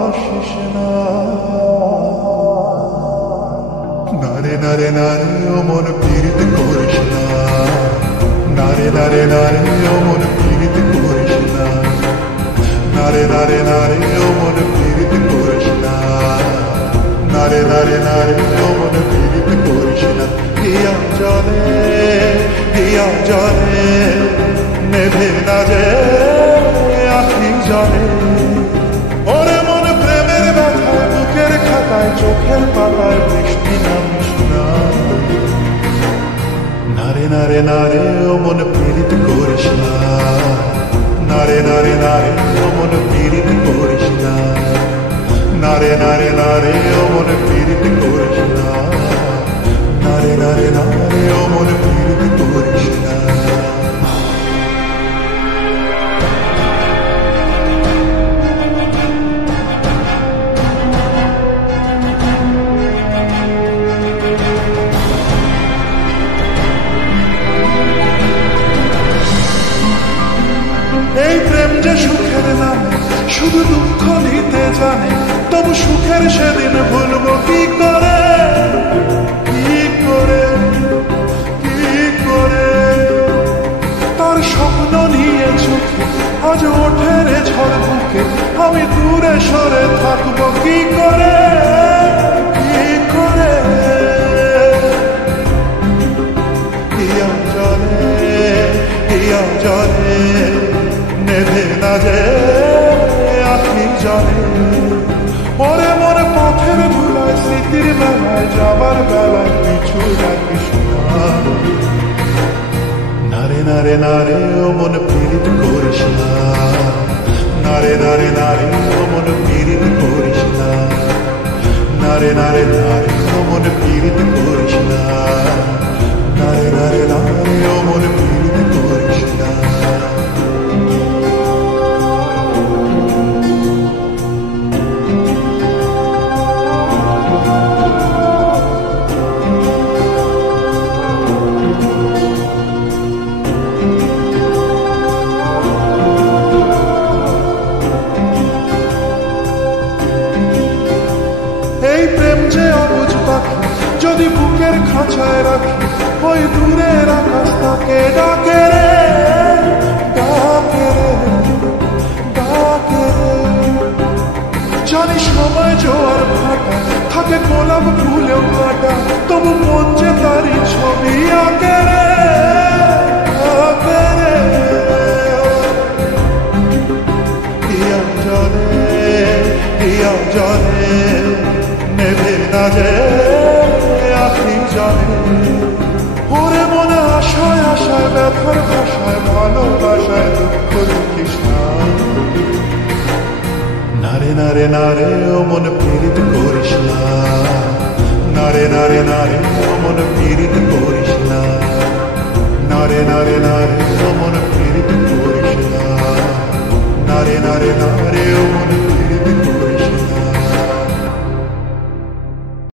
আসিস না। নারে নারে নারে ও মন পীড়িত করিস না। নারে নারে নারে ও মন পীড়িত করিস না। নারে নারে নারে ও মন পীড়িত করিস না। নারে নারে নারে ও মন পীড়িত করিস না। হিয়া জলে নেভে না যে আখি জলে। ওরে মন প্রেমের ব্যথায় বুকের খাতায় চোখের পাতায় বৃষ্টি নামিস না। নারে নারে নারে ও মন পীড়িত করিস না। নারে নারে নারে ও মন পীড়িত করিস না। নারে নারে নারে ও মন পীড়িত করিস না। নারে নারে নারে ও মন পীড়িত করিস না। এই প্রেম যে সুখের নামে শুধু দুঃখ দিতে জানে, তবু সুখের সেদিন ভুলবো কি করে, কি করে, কি করে। তার স্বপ্ন নিয়ে চোখে আজ ওঠে রে ঝড় বুকে, আমি দূরে সরে থাকবো কি করে, কি করে। হিয়া জলে নেভে না যে আখি জলে। ওরে মন পথের ধুলায় স্মৃতির বেলায় যাবার বেলায় পিছু রাখিস না। নারে নারে নারে ও মন পীড়িত করিস না। নারে নারে নারে ও মন পীড়িত করিস না। নারে নারে নারে ও মন পীড়িত করিস না। নারে নারে নারে ও মন পীড়িত করিস না। এই প্রেম যে অবুঝ পাখি, যদি বুকের খাঁচায় রাখি, ওই দূরের আকাশ তাকে ডাকে রে, ডাকে রে, ডাকে রে। জানি সময় জোয়ার ভাটা, থাকে গোলাপ ফুলেও কাটা, তবু মন যে তারই ছবি আঁকে রে, আঁকে রে। হিয়া জলে নেভে না যে আখি জলে। ওরে মনে আশায় আশায় ব্যথার ভাষায় ভালোবাসায় দুঃখ দেখিস না। নারে নারে নারে ও মন পীড়িত করিস না। নারে নারে নারে ও মন পীড়িত করিস না। নারে নারে